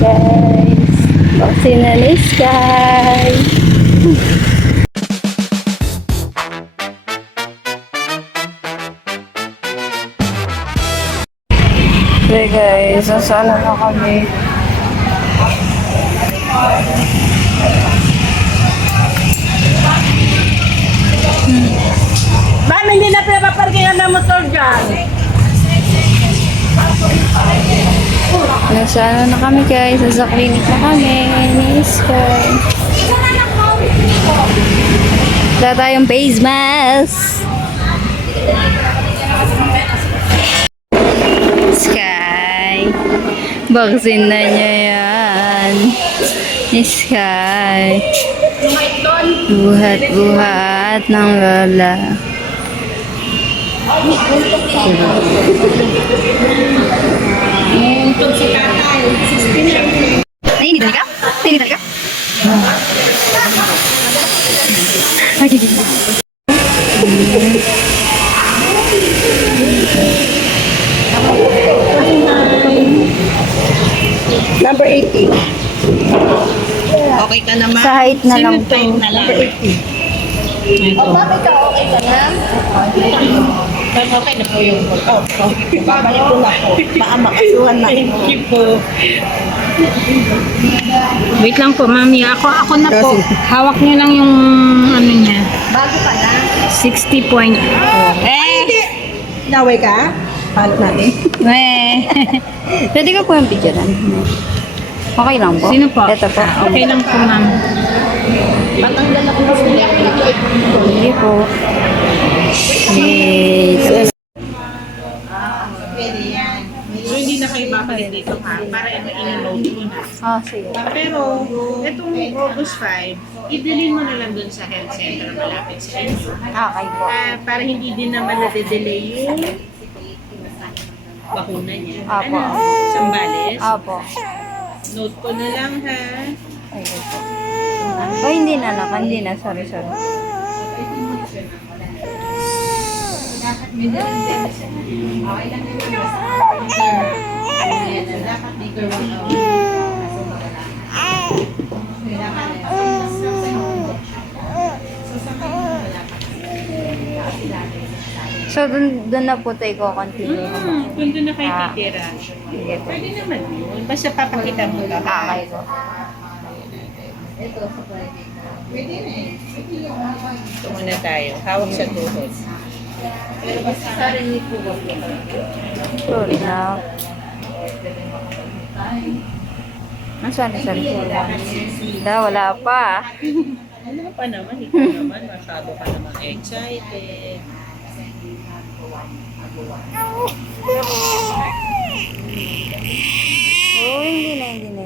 guys. Vaccine na ni Sky. Okay guys, nasaan na kami? Ma'am, hindi na pinapaparkingan ng motor dyan. Nasaan na kami guys? Nasa clinic na kami ni Sky. Wala tayong face mask. Sky. Vaccine na niya yan. Ni Sky. Buhat-buhat ng lola. Nainitan ka? Nainitan ka? Ay, Number 80. Okay ka naman? sa height na lang po. Na lang. Ito. Bakit ka okay ka na? Okay na po yung workout ko. Babalik ko na po. Baka makasuhan na. Thank you po. Wait lang po, mami. Ako na po. Hawak niyo lang yung ano niya. Bago ka na? 60.4. Naway ka? Palit natin. Pwede ka po yung picturean. Okay lang po. Sino po? Ito po. Okay lang po, ma'am. Patanggal ako ng sulit. Hindi po. Yes. Pwede yan. So, hindi na kayo babalik dito ha, para i-load mo na. Ah, sige. Pero, itong August 5, idalhin mo na lang dun sa health center malapit sa inyo. Okay po. Para hindi din naman na-delay yung bakuna niya. Apo. Ano? Sambales? Apo. Note ko na lang ha. Okay po. Oh, hindi na anak. Hindi na. Sorry. So, dun na po tayo ko-continue. Kung doon na kayo titira. Sige po. Pwede naman yun. Basta papakita mo ka. Okay po. Ito muna tayo. Hawak sa tuhod. Sorry na. Sorry. Wala pa. Ano pa naman? Ikaw naman. Masyado ka naman excited. Oh, hindi na.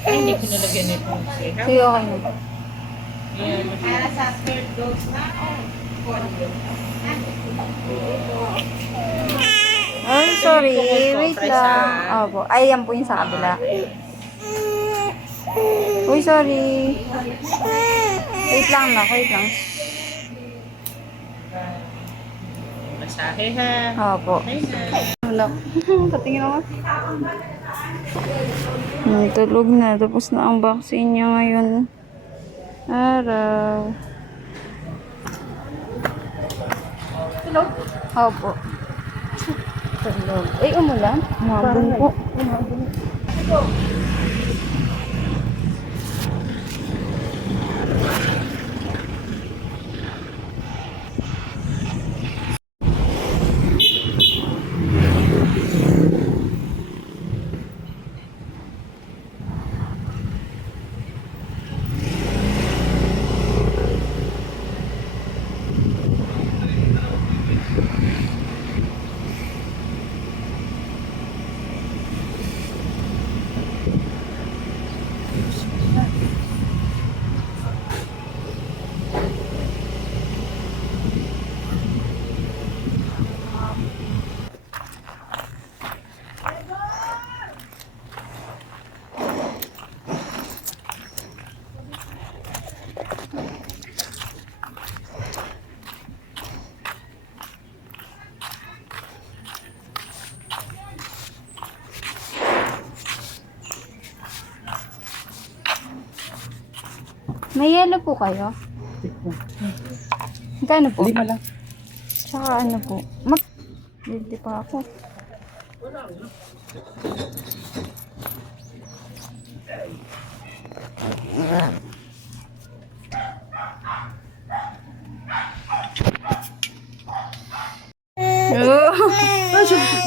Ay, hindi ko nalagyan nito. Sige, okay na. Ayan. Ay, sorry. Wait lang. Opo. Ay, yan po yung sa kabila. Uy, sorry. Wait lang. Masahe ha. Opo. Ay na. Wala. Patingin ako. Tulog na. Tapos na ang vaccine niya ngayon. Araw. Hello? Opo. Tulog. Ay, umulan? Umabon po. May yellow po kayo? Magkano po? 5 lang. Tsaka ano po? Hindi pa ako.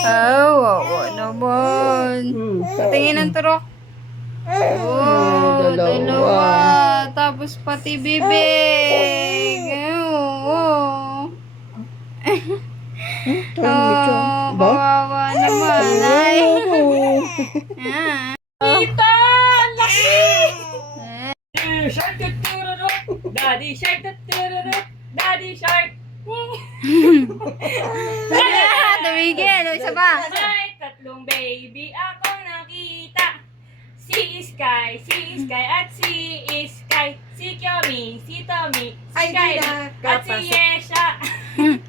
Oh, wow naman. Patingin ng turok. Oh, dalawa. Tapos pati bibig. Oh. Oh, kawawa naman. Ay. Ah. Shark tuturo, Daddy Shark tuturo, Daddy Shark. Tumigil. Isa pa. May tatlong baby ako nakita. Si Sky at si Sky. Si Kyomi, si Tommy, si Kylie, at si Yesha.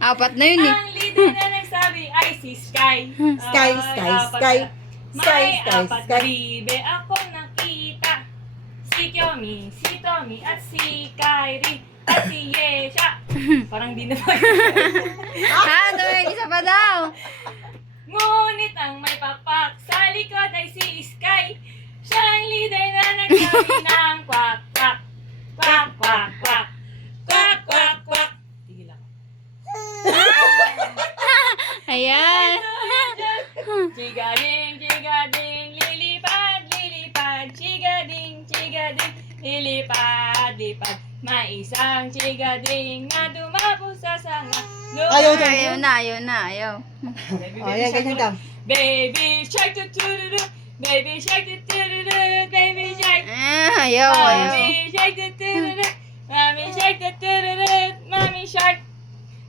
Apat na yun eh. Ang leader na nagsabi ay si Sky. Sky, Ay, Sky, apat Sky. na. Sky, May Sky, apat Sky. na bibe ako nakita. Si Kyomi, si Tommy, at si Kyrie, at si Yesha. Parang di na ba? Tumigil. Isa pa daw. Ngunit ang may papak sa likod ay si Sky. Siya ang leader na nagsabi ng kwak, kwak, kwak, kwak, kwak, kwak, kwak, kwak. Tigil ako. Ayan. Chigading, chigading, lilipad, lilipad, chigading, chigading, lilipad, lipad. May isang chigading na dumapo sa sanga. Ayaw daw. Ayaw na. Ayan, ganyan daw. Baby shark tuturu, baby shark tuturu, baby shark. Ayaw. Mommy shark tuturu, mommy shark tuturu, mommy shark.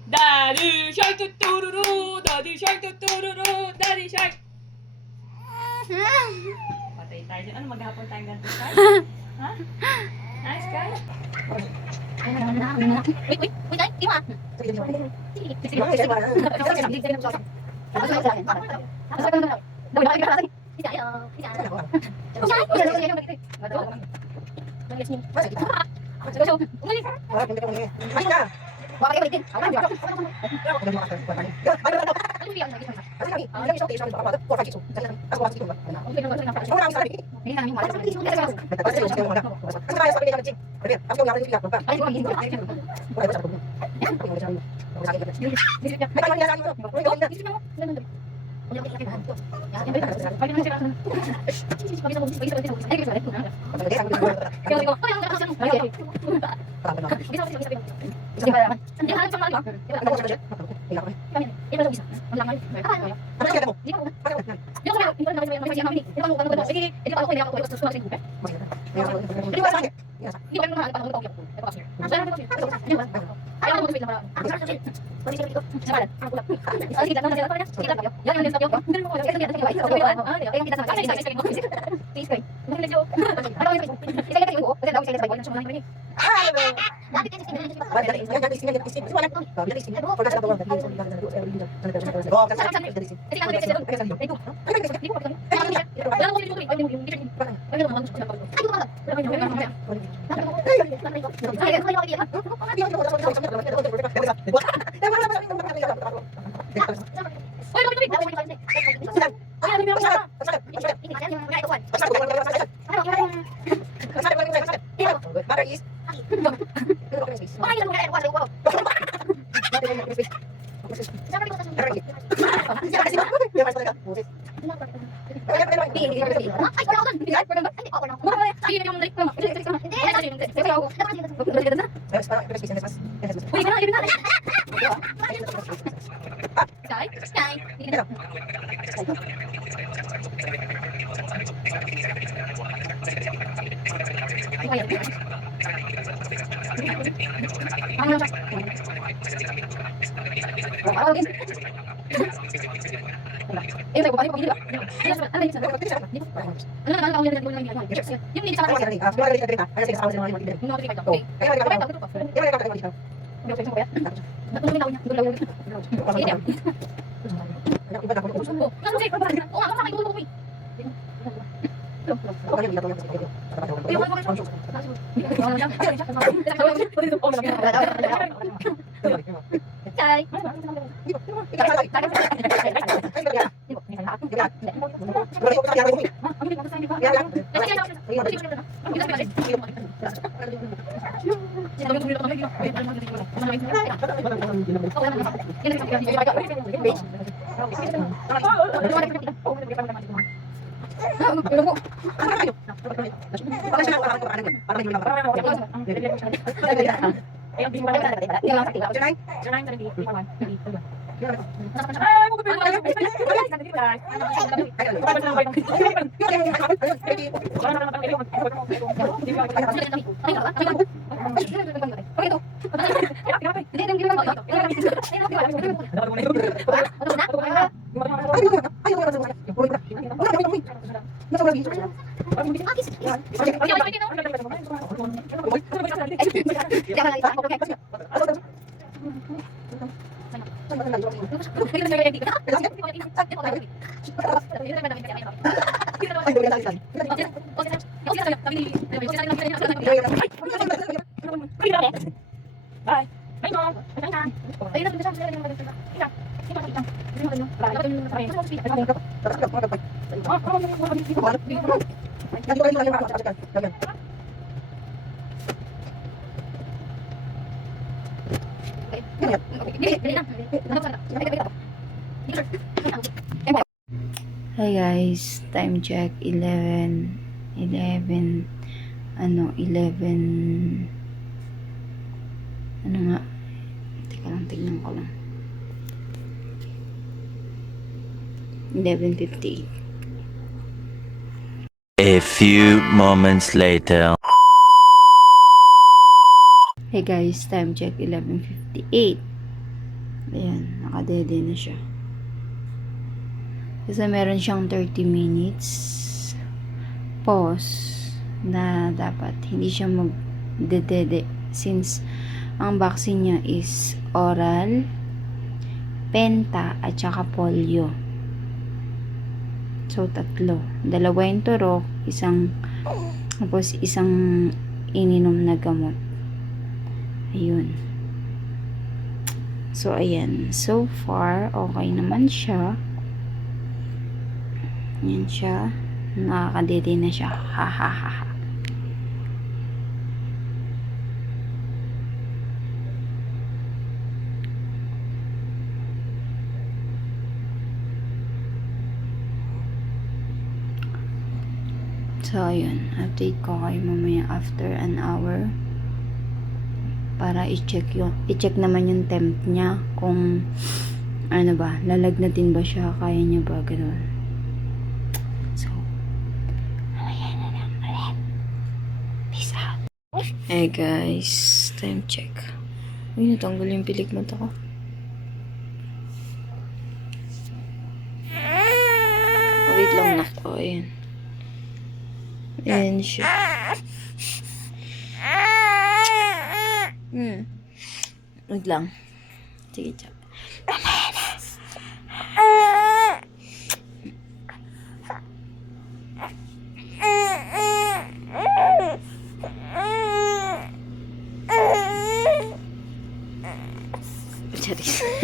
Daddy shark tuturu, daddy shark tuturu, daddy shark. Patay tayo. Ano maghapon tayong ganito, Sky? Ha? Nice, Sky? Bye. Bye, Mom. Hi guys, time check 11 ano nga, teka lang, tignan ko lang, 11:58. A few moments later. Hey guys, time check 11:58. Ayan, nakadede na siya. Kasi meron siyang 30 minutes pause na dapat hindi siya magdedede since ang vaccine niya is oral, penta, at saka polio. So, 3. 2 yung turok, tapos isang ininom na gamot. Ayun. So, ayan. So far, okay naman siya. Ayan siya. Nakakadede na siya. Ha ha ha ha. So, ayun. Update ko kayo mamaya after an hour. Para i-check naman yung temp niya. Kung, ano ba, lalagnatin ba siya, kaya niya ba, gano'n. So, mamaya na lang ulit. Peace out. Hey guys, time check. Uy, natanggal yung pilik mata ko. Wait lang na. O, ayan. Ayan siya. Wait lang. Sige, tsak.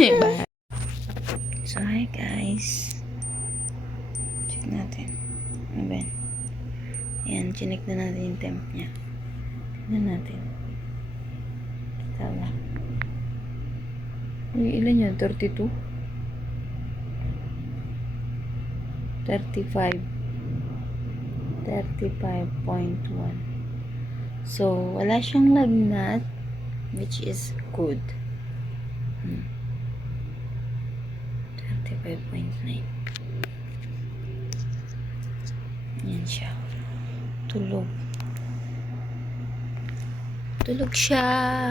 Bye. So, hi guys. Check natin. Ano ba yan? Ayan, chinek na natin yung temp niya. Tignan natin. Tama. Uy, ilan yan? 32? 35. 35.1. So, wala siyang lagnat, which is good. 35.9. Yan siya. Tulog. Tulog siya.